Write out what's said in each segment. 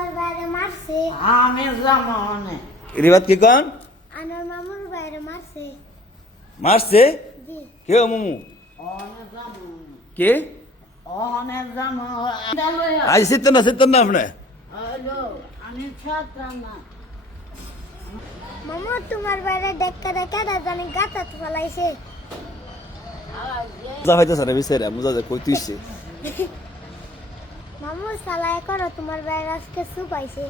তোমার বাইরে মারছে। আমি যাবো অনেক। রিবাত কি কন? আমার মামুর বাইরে মারছে। মারছে? জি। কে মামু? অনেক যাবো। কে? অনেক যাবো। আজ সিতেন না আপনি? হ্যালো, আমি ছাত্র না। মামু তোমার বাইরে দেখা জানি গাতা ফলাইছে। যা হইতাছে রে বিছাইরা মুজা যে কই তুইছে। মামু সালায় করো তোমার বাইরে আজকে সুপাইছে।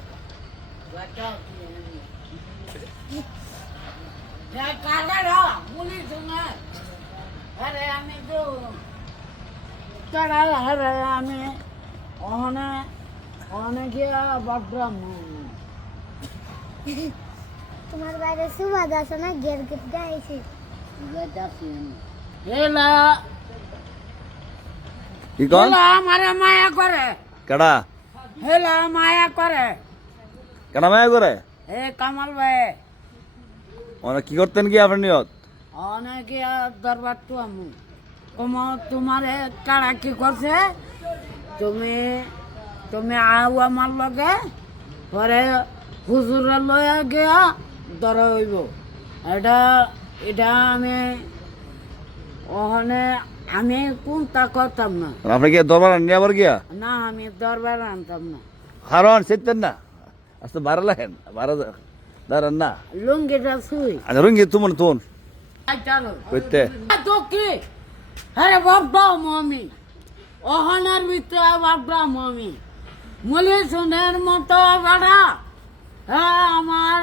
আমি তো আমি অনেকে বাপরাম তোমার বাইরে সুবাদ আছে না গের গেট গাইছে। হেলা কি কন? আমারে মায়া করে। কেডা? হেলা মায়া করে। কেডা মায়া করে? হে কামাল ভাই ওনা কি করতেন কি আপনি নিয়ত? অনেকে দরবার তো আমি তোমারে কারা কি করছে তুমি তুমি আও আমার লগে পরে হুজুরে লয়ে গিয়া ধরা হইব। এটা এটা আমি ওখানে আমি কোনটা করতাম না। আপনি কি দরবার নিয়ে আবার গিয়া? না আমি দরবার আনতাম না। কারণ সিতেন না আজ তো বারো লাগেন বারো দাঁড়ান না লুঙ্গিটা শুই আচ্ছা রুঙ্গি তুমন তুন কইতে তো কি আরে বাবা মমি ওখানের ভিতরে বাবা মমি মলি সুনের মতো বেড়া হ্যাঁ আমার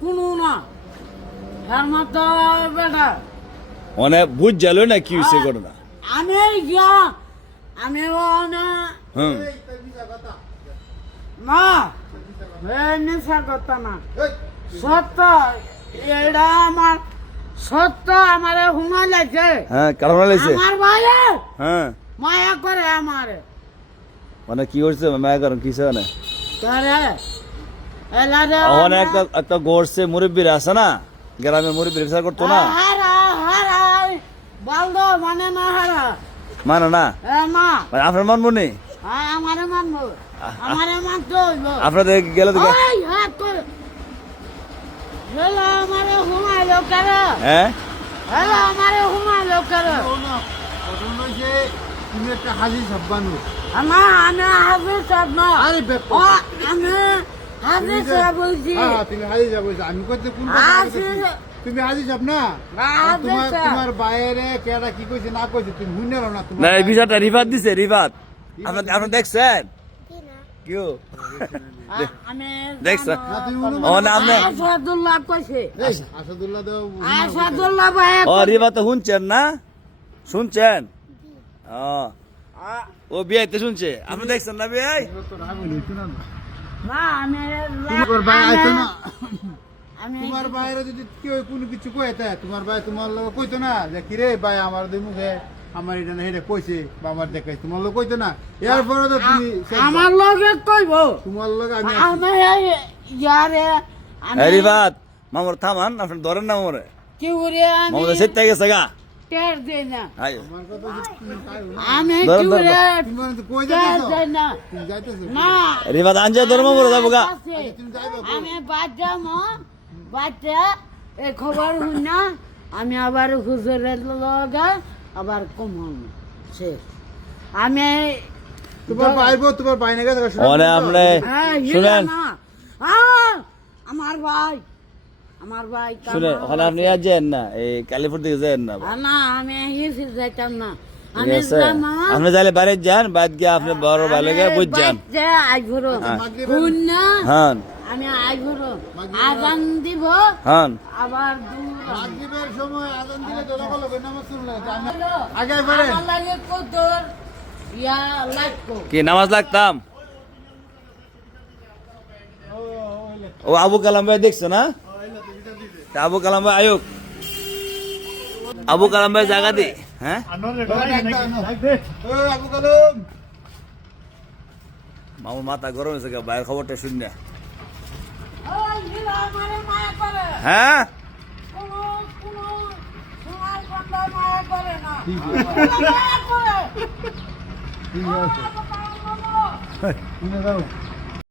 কোনো না এর মতো বেড়া মানে বুঝ জালো না কি হইছে ঘটনা। আমি গিয়া আমি ওনা হুম না নেশা কথা না সত্য এটা আমার সত্য আমার হুমা লাগছে। হ্যাঁ কারণ লাইছে আমার ভাইয়ে হ্যাঁ মায়া করে আমারে মানে কি করছে মায়া কারণ কিছে না তারে এলারে ওখানে একটা গড়ছে মুরব্বীর আছে না গ্রামে মুরব্বীর বিচার করতো না হারা হারা বলদো মানে না হারা মানে না এ মা আপনার মন মনে আমারে মানবো আমারে মানতো হইব আপনাদের গেলে তো ওই হাত কর হেলা আমারে হুমাইলো করে হ্যাঁ হেলা আমারে হুমাইলো করে তুমি একটা হাজি সাব্বানু আমা আমি হাজির সব না আরে ও আমি হাজির সব বলছি তুমি হাজি সাহেব বলছো আমি কইতে কোন তুমি হাজি সাহেব না তোমার তোমার বাইরে কেডা কি কইছে না কইছে তুমি শুনে না তোমার না এই বিষয়টা রিফাত দিছে রিফাত আপনি দেখছেন কি না কিউ আমি দেখছেন না তুমি ও না আপনি আসাদুল্লাহ কইছে আসাদুল্লাহ দাও আসাদুল্লাহ ভাই ও রিফাত শুনছেন না শুনছেন ও বিয়াইতে শুনছে আপনি দেখছেন না বিয়াই না আমি তোমার ভাই আইতো না আমি তোমার বাইরে যদি কেউ কোনো কিছু কইতে তোমার ভাই তোমার লোক কইতো না যে কিরে ভাই আমার দুই মুখে আমার এটা না এটা কইছে বা আমার দেখাই তোমার লোক কইতো না এরপরে তো তুমি আমার লগে কইব তোমার লোক আমি আমি ইয়ারে আমি রিফাত মামুর থামান আপনি ধরেন না মামুরে কি উরে আমি মামুরে সেটা গেছে গা টের দেই না আয় আমার কথা যে তুমি পাইও না আমি ধরো, কি ধরো। উরে তুমি মানে তো কই টের যাইতেছো দেই না তুমি যাইতেছো না রিফাত আনজে ধরে মামুরে যাবো গা আছে। তুমি যাইবা আমি বাচ্চা বাচ্চা এই খবর শুন না আমি আবার হুজুরের লগে আবার কম হন শেষ আমি তোমার বাইবো তোমার বাইনে গেছে ওরে আমনে হ্যাঁ, শুনেন না আমার ভাই শুনেন ওখানে আপনি আর যান না এই কালীপুর দিকে যান না না আমি হিসি যাইতাম না ঠিক আমি আছে আপনি যাইলে বাইরে যান বাদ গিয়ে আপনি বড় ভালো গিয়ে বুঝ যান আইভরো হ্যাঁ। শুন না হ্যাঁ আমি আইভরো আজান দিব হ্যাঁ আবার মাগরিবের সময় আজান দিলে তো লোক লোক নামাজ শুনলে আগে পারে আমার লাগে কতর ইয়া লাগতো কি নামাজ লাগতাম ও আবু কালাম ভাই দেখছো না তা আবু কালাম ভাই আয়ুক আবু কালাম ভাই জায়গা দি হ্যাঁ আবু কালাম মামুর মাথা গরম হয়েছে বাইরের খবরটা শুন না ওই হিলা আমারে মায়া করে হ্যাঁ কোনো সময় বন্ধ মায়া করে না মায়া করে ঠিক আছে